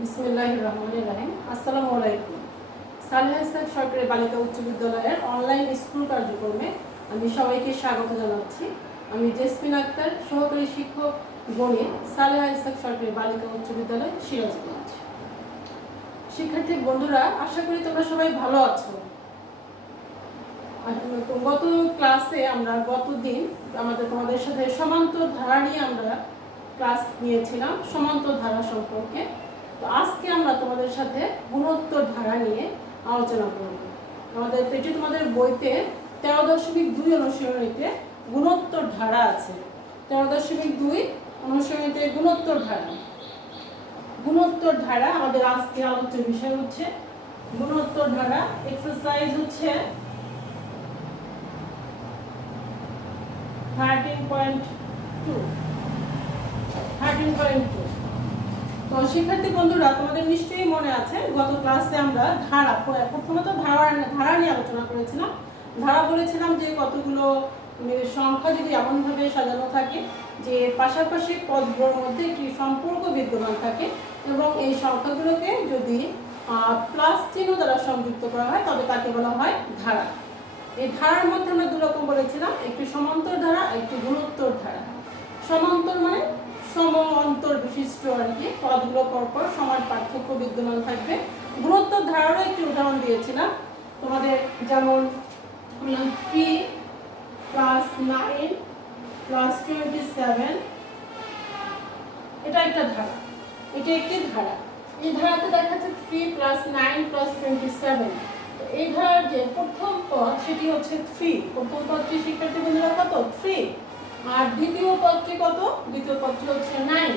বিসমিল্লাহির রহমানির রহিম। আসসালামু আলাইকুম। সালেহা ইসলাম সরকারি বালিকা উচ্চ বিদ্যালয়ের অনলাইন স্কুল কার্যক্রমে আমি সবাইকে স্বাগত জানাচ্ছি। আমি জেসমিন আক্তার, সহকারী শিক্ষক গণিত, সালেহা ইসলাম সরকারি বালিকা উচ্চ বিদ্যালয়, সিরাজগঞ্জ। শিক্ষার্থী বন্ধুরা, আশা করি তোমরা সবাই ভালো আছো। গত ক্লাসে আমরা গতদিন তোমাদের সাথে সমান্তর ধারা নিয়ে আমরা ক্লাস নিয়েছিলাম, সমান্তর ধারা সম্পর্কে। তো আজকে আমরা তোমাদের সাথে গুণোত্তর ধারা নিয়ে আলোচনা করব। এটি তোমাদের বইতে 13.2 অনুশীলনীতে গুণোত্তর ধারা আছে। 13.2 অনুশীলনীতে গুণোত্তর ধারা। গুণোত্তর ধারা আমাদের আজকে আলোচ্য বিষয় হচ্ছে গুণোত্তর ধারা। এক্সারসাইজ হচ্ছে 13.2। তো শিক্ষার্থী বন্ধুরা, তোমাদের নিশ্চয়ই মনে আছে গত ক্লাসে আমরা প্রথমত ধারা নিয়ে আলোচনা করেছিলাম। ধারা বলেছিলাম যে কতগুলো সংখ্যা যদি এমনভাবে সাজানো থাকে যে পাশাপাশি পদগুলোর মধ্যে একটি সম্পর্ক বিদ্যমান থাকে এবং এই সংখ্যাগুলোকে যদি প্লাস চিহ্ন দ্বারা সংযুক্ত করা হয় তবে তাকে বলা হয় ধারা। এই ধারার মধ্যে আমরা দুরকম বলেছিলাম, একটি সমান্তর ধারা, একটি গুণোত্তর ধারা। সমান্তর মানে সম অন্তর বিশিষ্ট আর কি, পদগুলো পরপর সমান পার্থক্য বিদ্যমান থাকবে। গুণোত্তর ধারারও একটি উদাহরণ দিয়েছিলাম তোমাদের, যেমন 3 + 9 + 27, এটা একটা ধারা, এটা একটি ধারা। এই ধারাতে দেখা যাচ্ছে 3 + 9 + 27। এই ধারার যে প্রথম পদ সেটি হচ্ছে 3। প্রথম পদটি শিক্ষার্থী বন্ধুরা কত? 3। আর দ্বিতীয় পদটি কত? দ্বিতীয় পদটি হচ্ছে 9।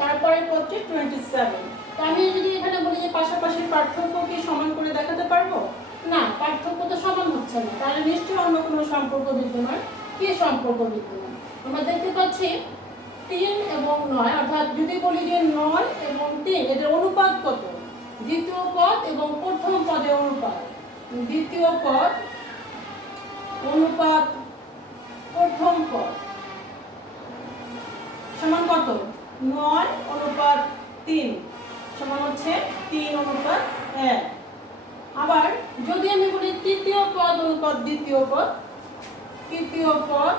তারপরে পদটি 27। তো আমি যদি এখানে বলি যে পাশাপাশি পার্থক্য কি সমান করে দেখাতে পারবো? না, পার্থক্য তো সমান হচ্ছে না, তাহলে নিশ্চয়ই অন্য কোনো সম্পর্ক বিদ্যমান। কি সম্পর্ক বিদ্যমান? আমরা দেখতে পাচ্ছি 3 এবং 9, অর্থাৎ যদি বলি যে 9 এবং 3 এদের অনুপাত কত? দ্বিতীয় পদ এবং প্রথম পদের অনুপাত। দ্বিতীয় পদ অনুপাত প্রথম পদ সমান কত? 9:3 সমান হচ্ছে 3:1। আবার যদি আমি বলি তৃতীয় পদ অনুপাত দ্বিতীয় পদ, তৃতীয় পদ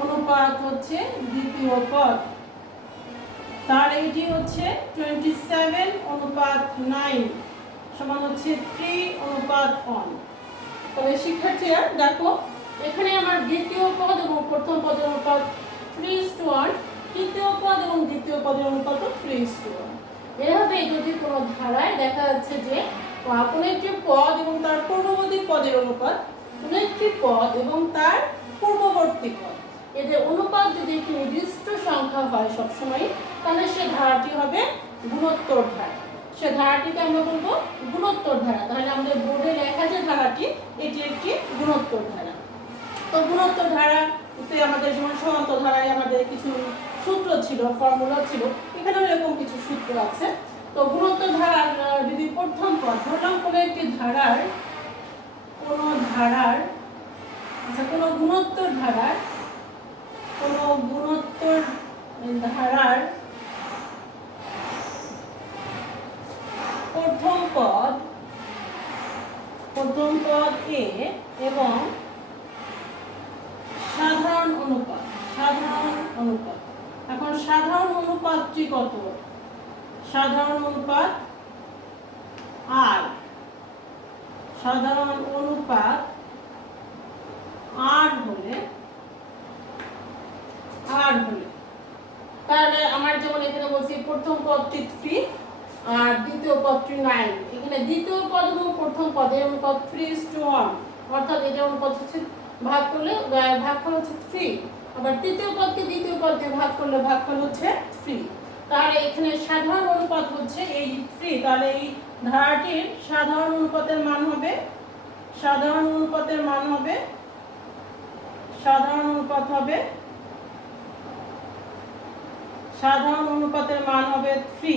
অনুপাত হচ্ছে দ্বিতীয় পদ, তার এটি হচ্ছে 27:9 সমান হচ্ছে 3:1। তবে শিক্ষার্থীরা দেখো, এখানে আমার দ্বিতীয় পদ এবং প্রথম পদের অনুপাত 3:1, তৃতীয় পদ এবং দ্বিতীয় পদের অনুপাত 3:1। এভাবে যদি কোনো ধারায় দেখা যাচ্ছে যে কোনো একটি পদ এবং তার পূর্ববর্তী পদের অনুপাত, কোনো একটি পদ এবং তার পূর্ববর্তী পদ, এদের অনুপাত যদি একটি নির্দিষ্ট সংখ্যা হয় সবসময়, তাহলে সে ধারাটি হবে গুণোত্তর ধারা। সে ধারাটিকে আমরা বলবো গুণোত্তর ধারা। তাহলে আমাদের বোর্ডে লেখা যে ধারাটি, এটি একটি গুণোত্তর ধারা। তো গুণোত্তর ধারাতে আমাদের যেমন সমান্তর ধারায় আমাদের কিছু সূত্র ছিল, ফর্মুলা ছিল, এখানেও এরকম কিছু সূত্র আছে। তো গুণোত্তর ধারার যদি প্রথম পদ ধরলাম কোনো একটি ধারার, কোনো গুণোত্তর ধারার প্রথম পদ a এবং সাধারণ অনুপাত। এখন সাধারণ অনুপাতটি কত? সাধারণ অনুপাত r। সাধারণ অনুপাত r হলে তাহলে আমার যেমন এখানে বলছি প্রথম পদটি 3 আর দ্বিতীয় পদটি 9। এখানে দ্বিতীয় পদ এবং প্রথম পদের অনুপাত 3:1, অর্থাৎ এটার অনুপাত হচ্ছে ভাগফল হচ্ছে 3। আবার তৃতীয় পদকে দ্বিতীয় পদকে ভাগ করলে ভাগফল হচ্ছে 3। তাহলে এখানে সাধারণ অনুপাত হচ্ছে এই 3। তাহলে এই ধারাটির সাধারণ অনুপাতের মান হবে সাধারণ অনুপাতের মান হবে থ্রি।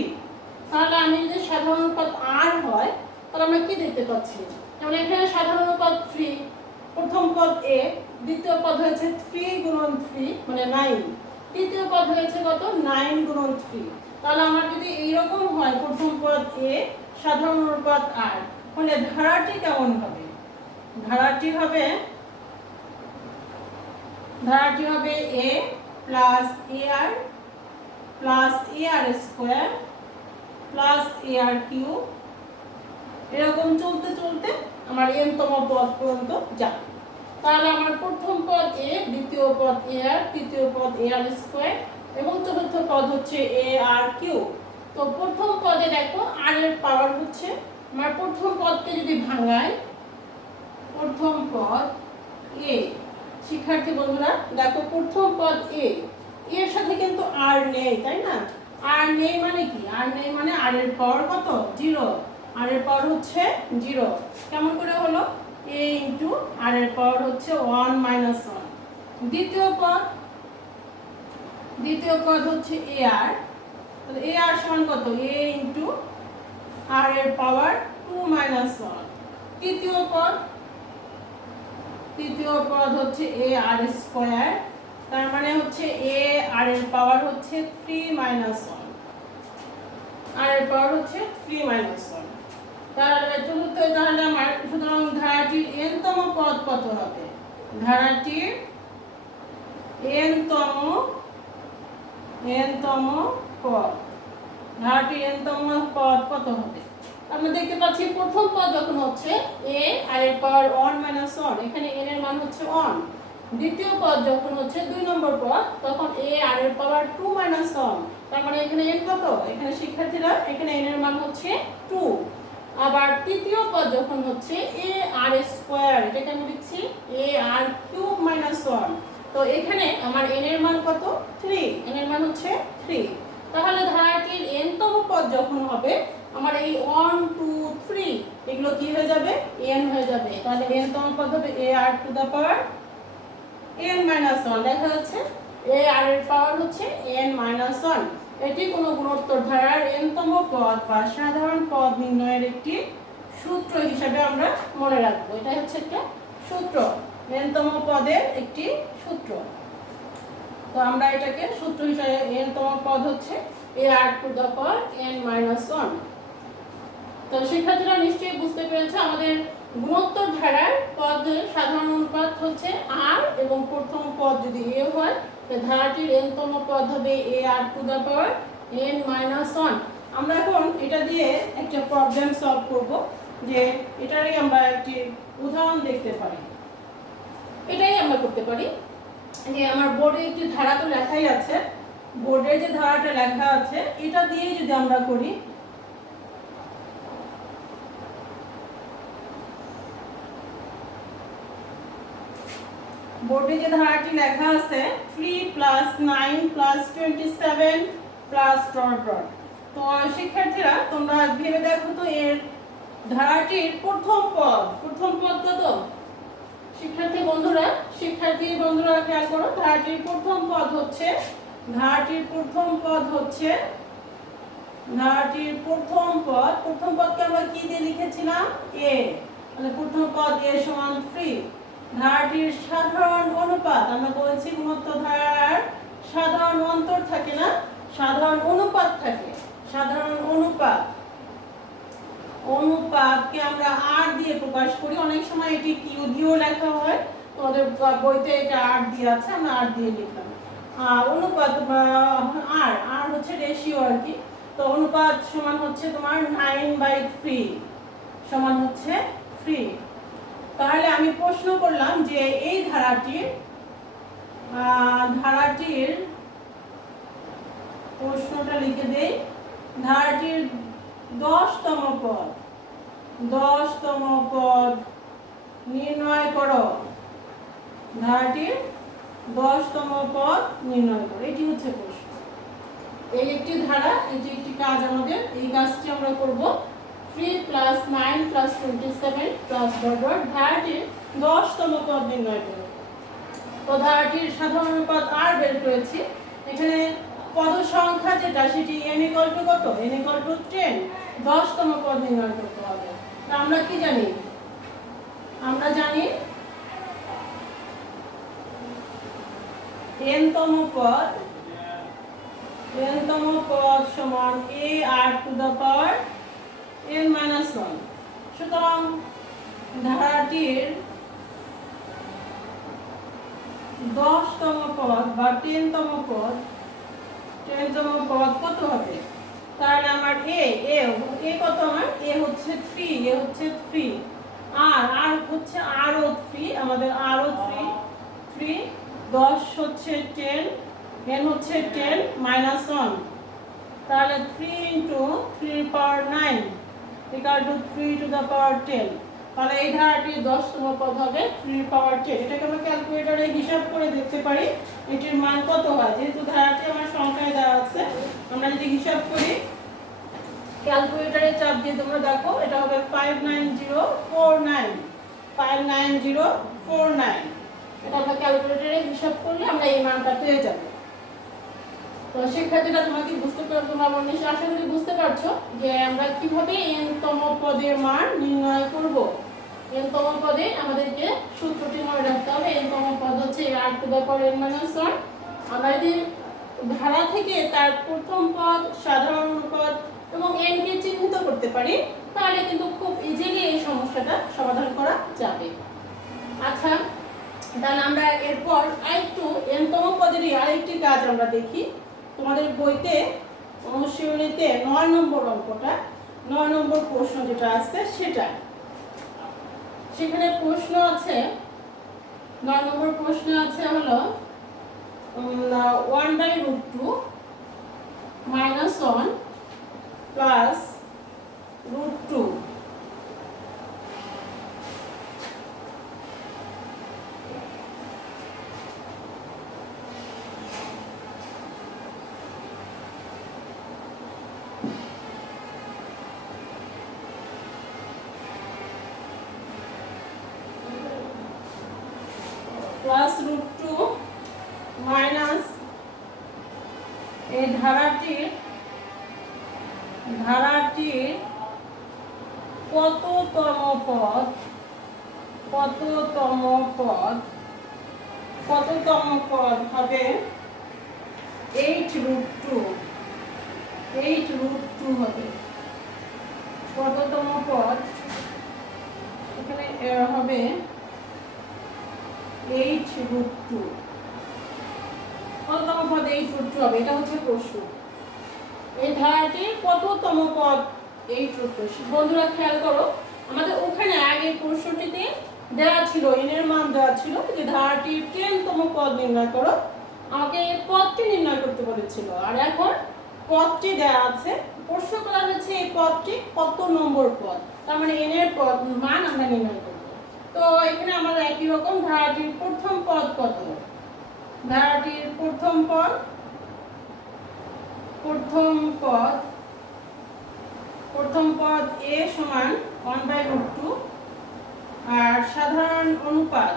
তাহলে আমি যদি সাধারণ অনুপাত r হয়, তাহলে আমরা কি দেখতে পাচ্ছি? যেমন এখানে সাধারণ অনুপাত 3, প্রথম পদ a, দ্বিতীয় পদ হয়েছে 3 × 3 মানে 9। তৃতীয় পদ হয়েছে কত 9 গুণন 3। তাহলে আমার যদি এইরকম হয় প্রথম পদ a সাধারণ অনুপাত r, তাহলে ধারাটি কেমন হবে? ধারাটি হবে a plus ar plus ar square plus ar cube, এরকম চলতে চলতে আমার n তম পদ পর্যন্ত যাবে। তাহলে আমার প্রথম পদ a, দ্বিতীয় পদ ar, তৃতীয় পদ ar স্কয়ার এবং চতুর্থ পদ হচ্ছে ar কিউব। তো প্রথম পদে দেখো r এর পাওয়ার হচ্ছে, আমার প্রথম পদকে যদি ভাঙাই, প্রথম পদ a, শিক্ষার্থী বন্ধুরা দেখো প্রথম পদ a, এর সাথে কিন্তু r নেই, তাই না? r নেই মানে কি? r নেই মানে r এর পাওয়ার কত? 0। r এর পাওয়ার হচ্ছে 0। কেমন করে হলো? a ইনটু r এর পাওয়ার হচ্ছে 1 মাইনাস 1। দ্বিতীয় পদ হচ্ছে ar, তাহলে ar সমান কত? a ইনটু r এর পাওয়ার 2 মাইনাস 1। তৃতীয় পদ হচ্ছে ar স্কয়ার, তার মানে হচ্ছে a r এর পাওয়ার হচ্ছে 3 মাইনাস 1, r এর পাওয়ার হচ্ছে 3 মাইনাস 1। তাহলে চতুর্থ, তাহলে আমার সুতরাং ধারাটির n তম পদ কত হবে? ধারাটির n তম পদ, ধারাটির n তম পদ কত হবে? আমরা দেখতে পাচ্ছি প্রথম পদ যখন হচ্ছে a r এর পাওয়ার 1 মাইনাস 1, এখানে n এর মান হচ্ছে 1। দ্বিতীয় পদ যখন হচ্ছে 2 নম্বর পদ, তখন a r এর পাওয়ার 2 মাইনাস 1, তার মানে এখানে n কত? এখানে শিক্ষার্থীরা এখানে n এর মান হচ্ছে 2। আবার তৃতীয় পদ যখন হচ্ছে a r স্কয়ার, এটাকে আমি লিখছি a r কিউব মাইনাস 1, তো এখানে আমার n এর মান কত? 3, n এর মান হচ্ছে 3। তাহলে ধারাটির n তম পদ যখন হবে, আমার এই 1 2 3 এগুলো কি হয়ে যাবে? n হয়ে যাবে। তাহলে n তম পদ হবে a r to the power n minus 1। দেখা যাচ্ছে a r এর পাওয়ার হচ্ছে n মাইনাস 1। এটি কোনো গুণোত্তর ধারার n তম পদ বা সাধারণ পদ নির্ণয়ের একটি সূত্র হিসাবে আমরা মনে রাখবো। এটা হচ্ছে একটা সূত্র, n তম পদের একটি সূত্র। তো আমরা এটাকে সূত্র হিসাবে n তম পদ হচ্ছে ar to the power n minus 1। তো শিক্ষার্থীরা নিশ্চয়ই বুঝতে পেরেছে আমাদের গুণোত্তর ধারার পদের সাধারণ অনুপাত হচ্ছে r এবং প্রথম পদ যদি a হয়, তাহলে ধারাটির n তম পদ হবে ar to the power n minus 1। আমরা এখন এটা দিয়ে একটা প্রবলেম সলভ করব, যে এটারই আমরা একটি উদাহরণ দেখতে পারি। এটাই আমরা করতে পারি যে আমার বোর্ডে একটি ধারা তো লেখাই আছে, বোর্ডে যে ধারাটা লেখা আছে এটা দিয়েই যদি আমরা করি, বোর্ডে যে ধারাটি লেখা আছে 3 plus 9 plus 27 plus dot dot. তো শিক্ষার্থীরা তোমরা ভেবে দেখো তো এর ধারাটির প্রথম পদ কত? শিক্ষার্থী বন্ধুরা খেয়াল করো, ধারাটির প্রথম পদ হচ্ছে প্রথম পদকে আমরা কি দিয়ে লিখেছিলাম? a। মানে প্রথম পদ a সমান 3। ধারাটির সাধারণ অনুপাত, আমরা বলেছি গুণোত্তর ধারার সাধারণ অন্তর থাকে না, সাধারণ অনুপাত থাকে। সাধারণ অনুপাতকে আমরা r দিয়ে প্রকাশ করি, অনেক সময় এটি q দিয়েও লেখা হয়, তোমাদের বইতে এটা r দিয়ে আছে, আমরা r দিয়ে লিখলাম। অনুপাত r হচ্ছে রেশিও আর কি। তো অনুপাত সমান হচ্ছে তোমার 9/3 সমান হচ্ছে 3। তাহলে আমি প্রশ্ন করলাম যে এই ধারাটির প্রশ্নটা লিখে দেই, ধারাটির 10তম পদ নির্ণয় করো। ধারাটির 10তম পদ নির্ণয় করো, এটি হচ্ছে প্রশ্ন। এই একটি ধারা, এটি একটি কাজ, আমাদের এই কাজটি আমরা করব। 3 plus 9 plus 27 plus dot dot, ধারাটির 10তম পদ নির্ণয় করো। তো ধারাটির সাধারণ অনুপাত r বের করেছি। এখানে পদ সংখ্যা যেটা সেটি n = কত? n = 10। 10তম পদ নির্ণয় করতে হবে। তো আমরা কি জানি? আমরা জানি n তম পদ n তম পদ সমান a r to the power n minus 1। সুতরাং ধারাটির 10তম পদ বা 10তম পদ কত হবে? তাহলে আমার a কত? আমার a হচ্ছে 3, আর হচ্ছে আরও 3, আমাদের আরও 3 10 হচ্ছে 10, n হচ্ছে 10 মাইনাস 1, তাহলে 3 into 3 power 9 equal to 3 to the power 10। তাহলে এই ধারাটির 10তম পদ হবে 3 পাওয়ার 10। এটাকে আমরা ক্যালকুলেটরে হিসাব করে দেখতে পারি এটির মান কত হয়। যেহেতু ধারাটি আমার সংখ্যায় দেওয়া আছে, আমরা যদি হিসাব করি ক্যালকুলেটরে চাপ দিয়ে তোমরা দেখো, এটা হবে 59049। এটা আমরা ক্যালকুলেটরে হিসাব করলে আমরা এই মানটা পেয়ে যাব। তো শিক্ষার্থীরা তোমরা আশা করি বুঝতে পারছো যে আমরা কিভাবে n তম পদের মান নির্ণয় করব। n তম পদে আমাদেরকে সূত্রটি মনে রাখতে হবে। n তম পদ হচ্ছে r to the power n minus 1। আমরা যদি ধারা থেকে তার প্রথম পদ, সাধারণ অনুপাত এবং n কে চিহ্নিত করতে পারি, তাহলে কিন্তু খুব ইজিলি এই সমস্যাটা সমাধান করা যাবে। আচ্ছা, তাহলে আমরা এরপর আরেকটু n তম পদেরই আরেকটি কাজ আমরা দেখি। তোমাদের বইতে অনুশীলনীতে 9 নম্বর অঙ্কটা, 9 নম্বর প্রশ্ন যেটা আছে সেটা, সেখানে প্রশ্ন আছে 9 নম্বর প্রশ্ন আছে হলো 1/√2 minus 1 plus √2। প্লাস √2 মাইনাস এই ধারাটির কততম পদ হবে 8√2 হবে। কততম পদ এখানে হবে 8√2। কততম পদ 8√2 হবে, এটা হচ্ছে প্রশ্ন। এই ধারাটির কততম পদ 8√2? বন্ধুরা খেয়াল করো, আমাদের ওখানে আগের প্রশ্নটিতে দেওয়া ছিল n এর মান দেওয়া ছিল যে ধারাটির 10তম পদ নির্ণয় করো, আমাকে এই পদটি নির্ণয় করতে বলেছিল। আর এখন পদটি দেওয়া আছে, প্রশ্ন করা হয়েছে এই পদটি কত নম্বর পদ, তার মানে n এর মান আমরা নির্ণয় করব। তো এখানে আমাদের একই রকম ধারাটির প্রথম পদ কত? ধারাটির প্রথম পদ a সমান 1/√2, আর সাধারণ অনুপাত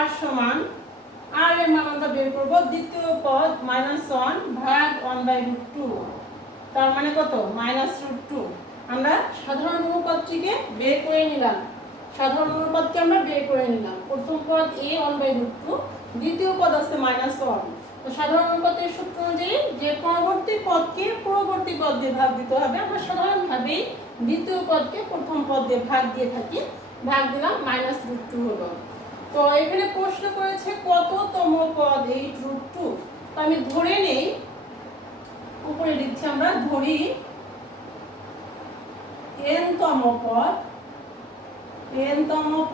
r সমান, r এর মান আমরা বের করব দ্বিতীয় পদ -1 ভাগ 1/√2, তার মানে কত? -√2। আমরা সাধারণ অনুপাতটিকে বের করে নিলাম, প্রথম পদ a 1/√2, দ্বিতীয় পদ আছে -1। তো সাধারণ অনুপাতের সূত্র অনুযায়ী যে পরবর্তী পদকে পরবর্তী পদ দিয়ে ভাগ দিতে হবে, আমরা সাধারণভাবেই দ্বিতীয় পদকে প্রথম পদ দিয়ে ভাগ দিয়ে থাকি, ভাগ দিলাম -√2 হলো। তো এখানে প্রশ্ন করেছে কততম পদ 8√2। তো আমি ধরে নেই, উপরে লিখছি, আমরা ধরি n তম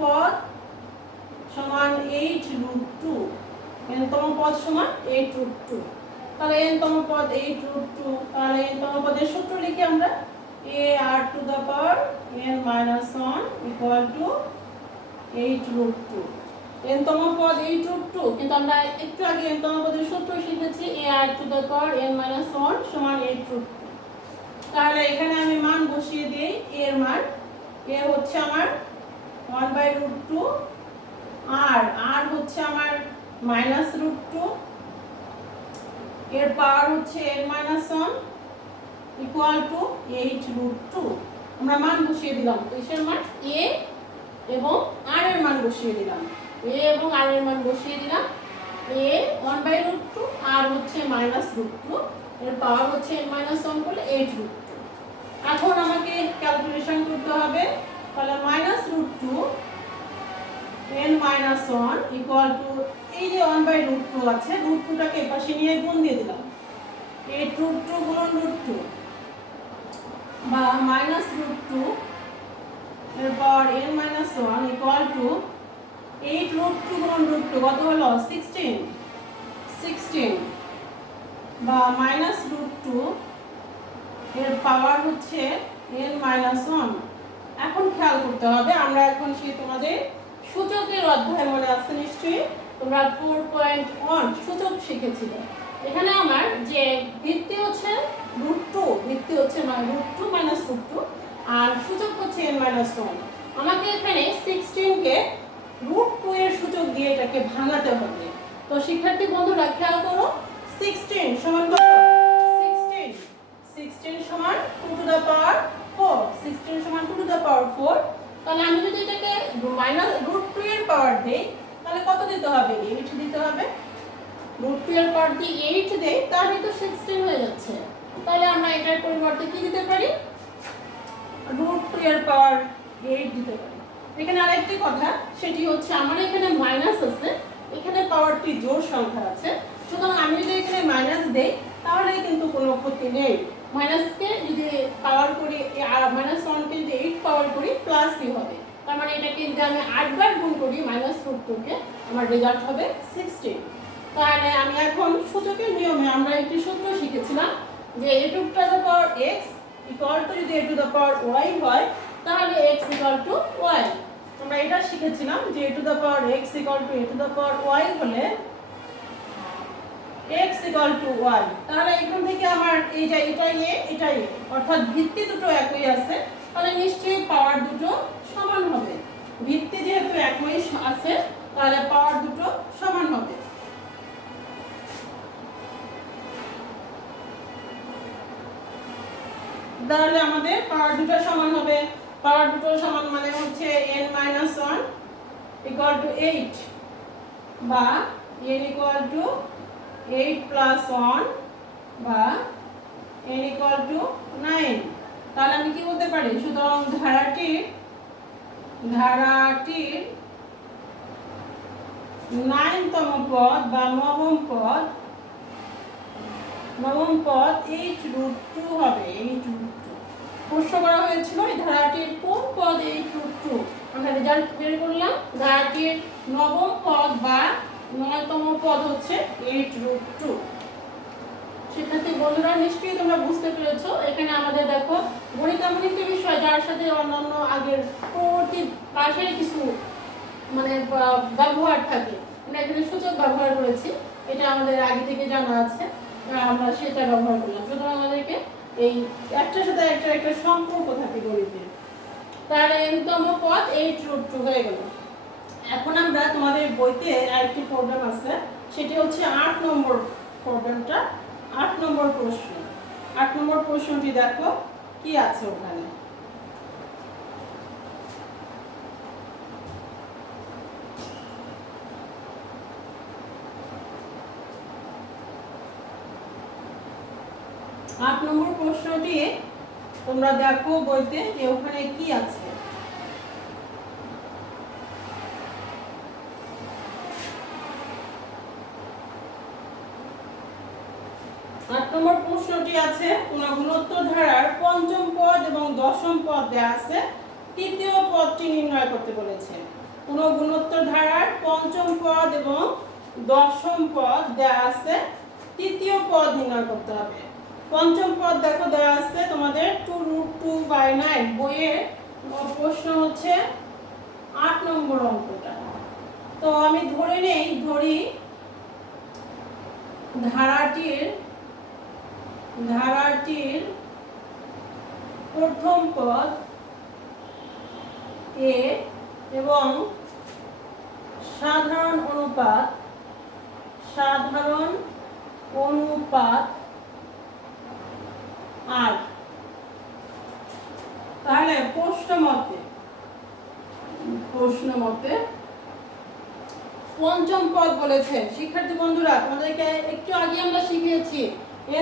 পদ সমান 8√2। n তম পদ সমান 8√2। তাহলে n তম পদ 8√2, তাহলে n তম পদের সূত্র লিখি আমরা a r to the power n minus 1 equal to 8√2। n তম পদ 8√2, কিন্তু আমরা একটু আগে n তম পদের সূত্র শিখেছি a r to the power n minus 1 সমান 8√2। তাহলে এখানে আমি মান বসিয়ে দিই। এর মান a হচ্ছে আমার 1/√2, আর হচ্ছে আমার -√2, এর পাওয়ার হচ্ছে n-1 ইকুয়াল টু 8√2। আমরা মান বসিয়ে দিলাম, তো এর মান a এবং আর এর মান বসিয়ে দিলাম, a এবং r এর মান বসিয়ে দিলাম। a 1/√2 আর হচ্ছে -√2, এর পাওয়ার হচ্ছে n-1 করলে 8√2। এখন আমাকে ক্যালকুলেশন করতে হবে, তাহলে -√2 n-1 ইকুয়াল টু এই যে 1/√2 আছে, √2টাকে এপাশে নিয়ে গুণ দিয়ে দিলাম, 8√2 গুণন √2 বা -√2 এর পাওয়ার n-1 ইকুয়াল টু 8√2 গুণন √2 কত হলো 16 বা -√2 এর পাওয়ার হচ্ছে n-1। এখন খেয়াল করতে হবে, আমরা এখন সেই তোমাদের সূচকের অধ্যায় মনে আছে নিশ্চয়ই, তোমরা 4.1 সূচক শিখেছিলে। এখানে আমার যে ভিত্তি হচ্ছে √2, ভিত্তি হচ্ছে √2 -√2 আর সূচক হচ্ছে n-1। আমাকে এখানে 16 কে √2 এর সূচক দিয়ে এটাকে ভাঙাতে হবে। তো শিক্ষার্থী বন্ধুরা খেয়াল করো, 16 সমান কত? 16 সমান 2 টু দ্য পাওয়ার 4, 16 সমান 2 টু দ্য পাওয়ার 4। তাহলে আমি যদি এটাকে √2 এর পাওয়ার দেই তাহলে কত দিতে হবে? 8 দিতে হবে। √2 এর পাওয়ার দিয়ে 8 দেই তাহলে তো 16 হয়ে যাচ্ছে। তাহলে আমরা এটার পরিবর্তে কি দিতে পারি? √2 এর পাওয়ার 8 দিতে পারি। এখানে আরেকটি কথা, সেটি হচ্ছে আমার এখানে মাইনাস আছে, এখানে পাওয়ারটি জোড় সংখ্যা আছে, সুতরাং আমি যদি এখানে মাইনাস দেই তাহলে কিন্তু কোনো ক্ষতি নেই। মাইনাসকে যদি পাওয়ার করি, -1কে যদি 8 পাওয়ার করি প্লাসই হবে, তার মানে এটাকে যদি আমি 8 বার গুণ করি -√2 কে, আমার রেজাল্ট হবে 16। তাহলে আমি এখন সূচকের নিয়মে আমরা একটি সূত্র শিখেছিলাম যে a to the power x equal to, যদি a to the power y হয় তাহলে x ইকুয়াল টু y। আমরা এটা শিখেছিলাম যে a to the power x equal to a to the power y হলে x ইকুয়াল টু y। তাহলে এখান থেকে আমার এই যে এটাই a এটাই a, অর্থাৎ ভিত্তি দুটো একই আছে, তাহলে নিশ্চয়ই পাওয়ার দুটো সমান হবে। ভিত্তি যেহেতু একই আছে তাহলে পাওয়ার দুটো সমান হবে। তাহলে আমাদের পাওয়ার দুটো সমান হবে। পাওয়ার দুটো সমান মানে হচ্ছে n-1 ইকুয়াল টু 8 বা n ইকুয়াল টু 8 প্লাস 1 বা n ইকুয়াল টু 9। তাহলে আমি কি বলতে পারি? সুতরাং ধারাটির 9তম পদ বা নবম পদ 8√2 হবে। 8√2 প্রশ্ন করা হয়েছিল এই ধারাটির কোন পদ 8√2। আমরা রেজাল্ট বের করলাম, ধারাটির নবম পদ বা 9তম পদ হচ্ছে 8√2। শিক্ষার্থী বন্ধুরা নিশ্চয়ই তোমরা বুঝতে পেরেছো। এখানে আমাদের দেখো গণিত এমন একটি বিষয় যার সাথে অন্যান্য আগের পরবর্তী পাশের কিছু মানে ব্যবহার থাকে। আমরা এখানে সূচক ব্যবহার করেছি, এটা আমাদের আগে থেকে জানা আছে, আমরা সেটা ব্যবহার করলাম। সুতরাং আমাদেরকে এই একটার সাথে একটা সম্পর্ক থাকে গণিতের। তাহলে n-তম পদ 8√2 হয়ে গেল। এখন আমরা তোমাদের বইতে আরেকটি প্রবলেম আছে, সেটি হচ্ছে 8 নম্বর প্রবলেমটা, 8 নম্বর প্রশ্ন। 8 নম্বর প্রশ্নটি দেখো কি আছে ওখানে। আট নম্বর প্রশ্নটি তোমরা দেখো বইতে যে ওখানে কি আছে। 8 নম্বর প্রশ্নটি আছে, কোন গুণোত্তর ধারার পঞ্চম পদ এবং দশম পদ দেয়া আছে, তৃতীয় পদটি নির্ণয় করতে বলেছে। কোন গুণোত্তর ধারার পঞ্চম পদ এবং দশম পদ দেয়া আছে, তৃতীয় পদ নির্ণয় করতে হবে। পঞ্চম পদ দেখো দেওয়া আছে তোমাদের 2√2/9, বইয়ের প্রশ্ন হচ্ছে 8 নম্বর অঙ্কটা। তো আমি ধরি ধারাটির প্রথম পদ a এবং সাধারণ অনুপাত আর। তাহলে প্রশ্ন মতে প্রশ্ন মতে পঞ্চম পদ বলেছে। শিক্ষার্থী বন্ধুরা, তোমাদেরকে একটু আগে আমরা শিখিয়েছি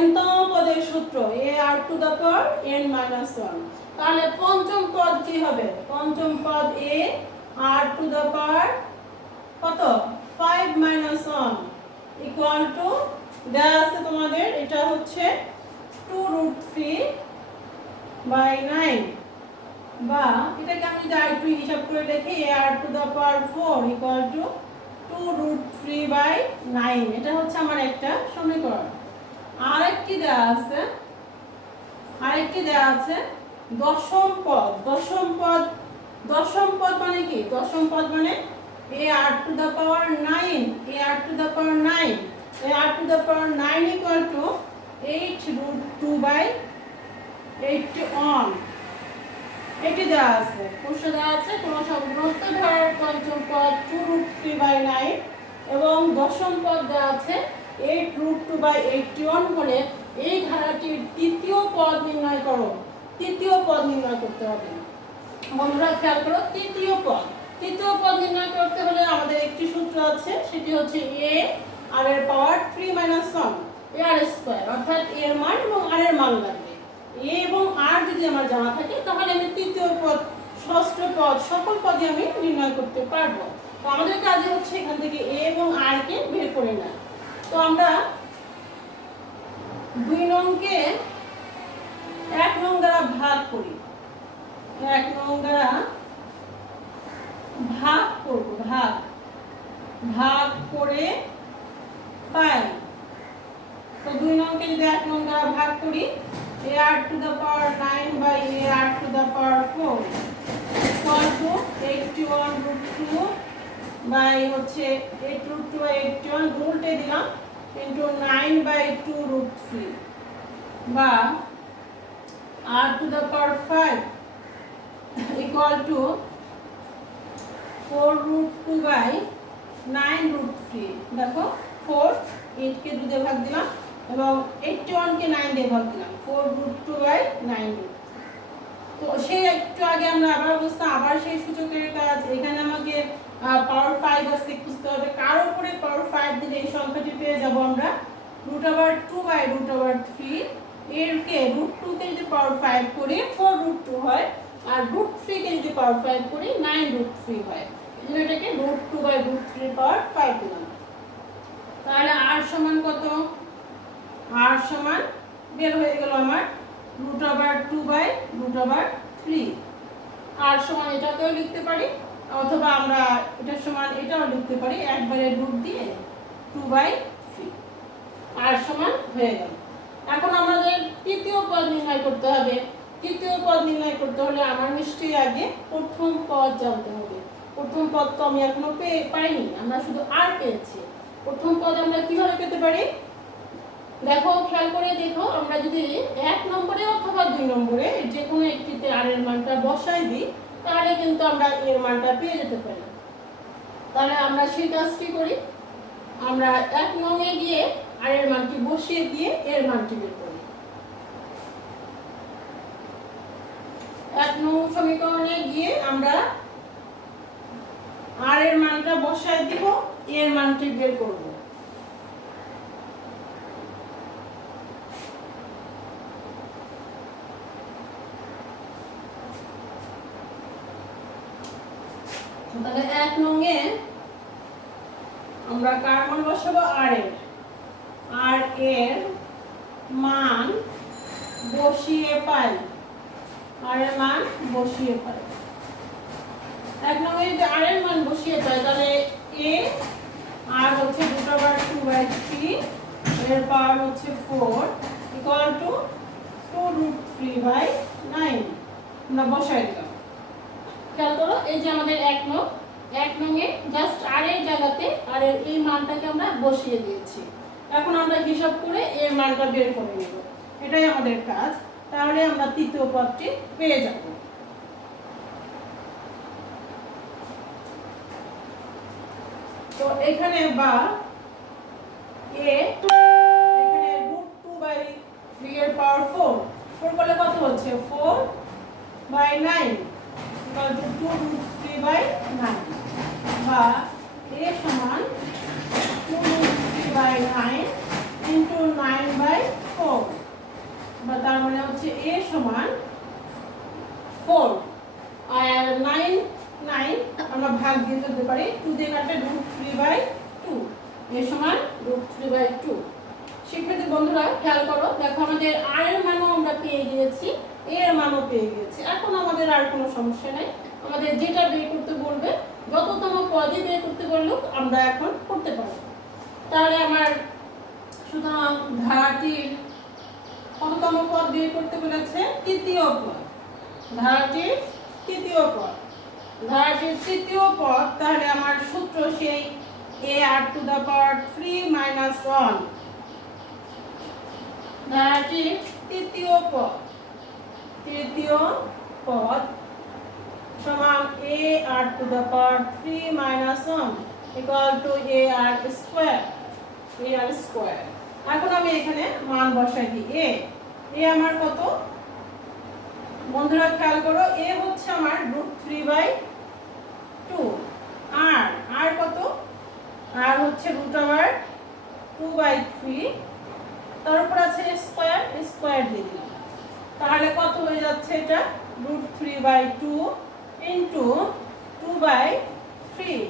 n-তম পদের সূত্র a r⁻n-1। তাহলে পঞ্চম পদ কি হবে? পঞ্চম পদ a r⁻ কত 5-1 ইকুয়াল টু দেয়া আছে তোমাদের, এটা হচ্ছে 2√3/9, বা এটাকে আমি যদি আরেকটু হিসাব করে দেখি a r⁴ ইকুয়াল টু 2√3/9। এটা হচ্ছে আমার একটা সমীকরণ। আরেকটি দেয়া আছে দশম পদ। দশম পদ মানে কি? দশম পদ মানে a⁻9 ইকুয়াল টু 8√2/81। এটি দেওয়া আছে, প্রশ্ন দেওয়া আছে কোন সংগ্রস্ত ধারার পঞ্চম পদ 2√3/9 এবং দশম পদ দেওয়া আছে 8√2/81 হলে এই ধারাটির তৃতীয় পদ নির্ণয় করো। তৃতীয় পদ নির্ণয় করতে হবে। বন্ধুরা খেয়াল করো, তৃতীয় পদ নির্ণয় করতে হলে আমাদের একটি সূত্র আছে, সেটি হচ্ছে a r⁻3 - 1 a² অর্থাৎ a এর মান এবং r এর মান লাগবে। a এবং r যদি আমার জানা থাকে তাহলে আমি তৃতীয় পদ, ষষ্ঠ পদ, সকল পদই আমি নির্ণয় করতে পারবো। তো আমাদের কাজ হচ্ছে এখান থেকে a এবং r কে বের করে নেওয়া। তো আমরা 2 নংকে 1 নং দ্বারা ভাগ করি। 1 নং দ্বারা ভাগ করব, ভাগ করে পাই। তো 2 নংকে যদি 1 নং দ্বারা ভাগ করি a⁻9/a⁻4 ইকুয়াল টু 81√2 বাই হচ্ছে 8√2/81 উল্টে দিলাম ইনটু 9/2√3 বা r⁵ ইকুয়াল টু 4√2/9√3। দেখো 4 8 কে 2 দিয়ে ভাগ দিলাম এবং 81 কে 9 দিয়ে ভাগ দিলাম, 4√2/9√3। তো সেই একটু আগে আমরা আবার সেই সূচকের কাজ। এখানে আমাকে পাওয়ার 5 আছে খুঁজতে হবে, কার উপরে পাওয়ার 5 দিলে এই সংখ্যাটি পেয়ে যাব আমরা √2/√3। এর কে √2 কে যদি পাওয়ার 5 করি 4√2 হয়, আর √3 কে যদি পাওয়ার 5 করি 9√3 হয়। এজন্য এটাকে √2/√3 পাওয়ার 5 দিলাম। তাহলে r সমান কত? r সমান বের হয়ে গেল আমার √2/√3। r সমান এটাকেও লিখতে পারি, অথবা আমরা এটার সমান এটাও লিখতে পারি, একবারে রুট দিয়ে 2/3। r সমান হয়ে গেল। এখন আমাদের তৃতীয় পদ নির্ণয় করতে হবে। তৃতীয় পদ নির্ণয় করতে হলে আমার নিশ্চয়ই আগে প্রথম পদ জানতে হবে। প্রথম পদ তো আমি এখনো পাইনি, আমরা শুধু r পেয়েছি। প্রথম পদ আমরা কিভাবে পেতে পারি? দেখো, খেয়াল করে দেখো, আমরা যদি 1 নম্বরে অথবা 2 নম্বরে যে কোনো একটিতে r এর মানটা বসাই দিই তাহলে কিন্তু আমরা এর মানটা পেয়ে যেতে পারি। তাহলে আমরা সেই কাজটি করি, আমরা 1 নংয়ে গিয়ে r এর মানটি বসিয়ে দিয়ে এর মানটি বের করি। 1 নং সমীকরণে গিয়ে আমরা r এর মানটা বসায় দিব, এর মানটি বের করব। তাহলে 1 নংয়ে আমরা কার মান বসাবো? r এর মান বসিয়ে পাই। r এর মান বসিয়ে পাই। 1 নংয়ে যদি r এর মান বসিয়ে পাই তাহলে a r হচ্ছে √2/3 এর পাওয়ার হচ্ছে 4 ইকুয়াল টু 2√3/9 আমরা বসাই দিলাম। খেয়াল করো, এই যে আমাদের 1 নংয়ে জাস্ট r এর জায়গাতে r এর এই মানটাকে আমরা বসিয়ে দিয়েছি। এখন আমরা হিসাব করে এর মানটা বের করে নেব, এটাই আমাদের কাজ। তাহলে আমরা তৃতীয় পদটি পেয়ে যাব। তো এখানে বা এখানে √2/3 এর পাওয়ার 4 করলে কত হচ্ছে? 4/9 ইকুয়াল টু 2√3 3/9 বা a সমান 2√3/9 ইন্টু 9/4 বা তার মানে হচ্ছে a সমান 4 আর 9 আমরা ভাগ দিয়ে ফেলতে পারি 2 দিয়ে কাটলে √3/2 a সমান √3/2। শিক্ষার্থী বন্ধুরা খেয়াল করো, দেখো আমাদের r এর মানও আমরা পেয়ে গিয়েছি, a এর মানও পেয়ে গিয়েছি। এখন আমাদের আর কোনো সমস্যা নেই, আমাদের যেটা বের করতে বলবে, যততম পদই বের করতে বলুক আমরা এখন করতে পারবো। তাহলে আমার সুতরাং ধারাটির কততম পদ বের করতে বলেছে? তৃতীয় পদ। ধারাটির তৃতীয় পদ, ধারাটির তৃতীয় পদ। তাহলে আমার সূত্র সেই a r⁻³ - 1। ধারাটির তৃতীয় পদ, তৃতীয় পদ সমান a r⁻³ - 1 equal to ar²। এখন আমি এখানে মান বসাই দিই। a আমার কত বন্ধুরা খেয়াল করো, a হচ্ছে আমার √3/2। আর কত? আর হচ্ছে √2/3, তার উপর আছে স্কয়ার দিয়ে দিলাম। তাহলে কত হয়ে যাচ্ছে? এটা √3/2 ইন্টু 2/3।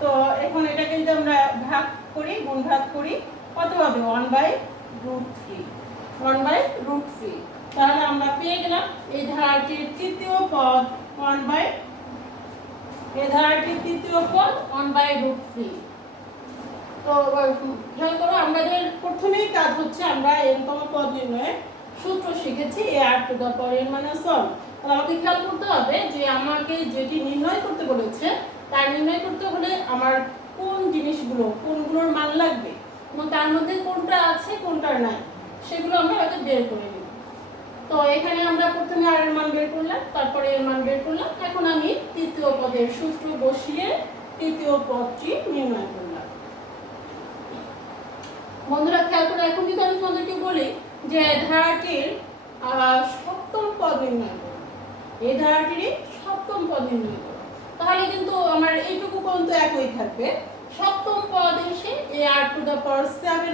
তো এখন এটাকে যদি আমরা ভাগ করি, গুণ ভাগ করি, কত হবে? 1/√3। তাহলে আমরা পেয়ে গেলাম এই ধারাটির তৃতীয় পদ 1/√3। তো খেয়াল করো, আমাদের প্রথমেই কাজ হচ্ছে আমরা n-তম পদ নির্ণয়ের সূত্র শিখেছি ar⁻n - 1। তাহলে আমাকে খেয়াল করতে হবে যে আমাকে যেটি নির্ণয় করতে বলেছে তার নির্ণয় করতে হলে আমার কোন জিনিসগুলো, কোনগুলোর মান লাগবে এবং তার মধ্যে কোনটা আছে কোনটা নাই সেগুলো আমরা হয়তো বের করে নিব। তো এখানে আমরা প্রথমে আর এর মান বের করলাম, তারপরে এর মান বের করলাম। এখন আমি তৃতীয় পদের সূত্র বসিয়ে তৃতীয় পদটি নির্ণয় করলাম। বন্ধুরা খেয়াল করে, এখন যদি আমি তোমাদেরকে বলি যে ধারাটির সপ্তম পদ নির্ণয় করো, এই ধারাটির সপ্তম পদ নির্ণয় করো, তাহলে কিন্তু আমার এইটুকু পর্যন্ত একই থাকবে। সপ্তম পদ এসে ar⁻7 - 1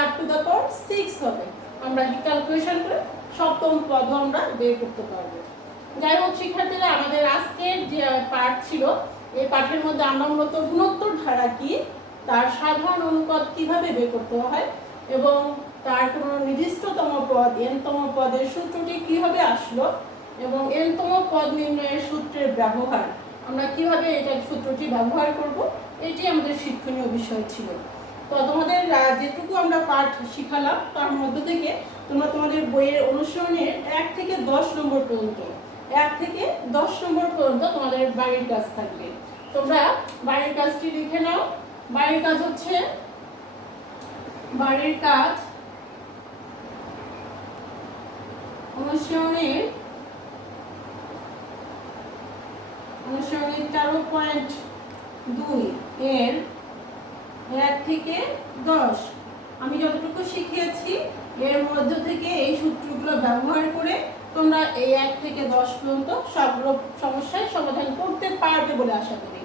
ar⁻6 হবে। আমরা ক্যালকুলেশন করে সপ্তম পদ আমরা বের করতে পারবো। যাই হোক শিক্ষার্থীরা, আমাদের আজকের যে পাঠ ছিল, এই পাঠের মধ্যে আমরা মূলত গুণোত্তর ধারা কি, তার সাধারণ অনুপাত কিভাবে বের করতে হয় এবং তার কোনো নির্দিষ্টতম পদ n-তম পদের সূত্রটি কিভাবে আসলো এবং n-তম পদ নির্ণয়ের সূত্রের ব্যবহার আমরা কিভাবে এটা সূত্রটি ব্যবহার করব, এটি আমাদের শিক্ষণীয় বিষয় ছিল। তো তোমাদের যেটুকু আমরা পাঠ শিখালাম তার মধ্যে থেকে তোমরা তোমাদের বইয়ের অনুসরণের 1 থেকে 10 নম্বর পর্যন্ত তোমাদের বাড়ির কাজ থাকবে। তোমরা বাড়ির কাজটি লিখে নাও। বাড়ির কাজ হচ্ছে, বাড়ির কাজ অনুসরণের 13.2 এর 1 থেকে 10 আমি যতটুকু শিখিয়েছি এর মধ্য থেকে এই সূত্রগুলো ব্যবহার করে তোমরা এই 1 থেকে 10 পর্যন্ত সবগুলো সমস্যার সমাধান করতে পারবে বলে আশা করি।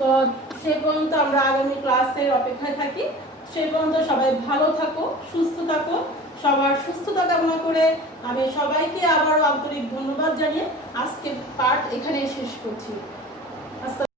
তো সে পর্যন্ত আমরা আগামী ক্লাসের অপেক্ষায় থাকি। সে পর্যন্ত সবাই ভালো থাকো, সুস্থ থাকো। সবার সুস্থতা কামনা করে আমি সবাইকে আবারও আন্তরিক ধন্যবাদ জানিয়ে আজকের পাঠ এখানেই শেষ করছি।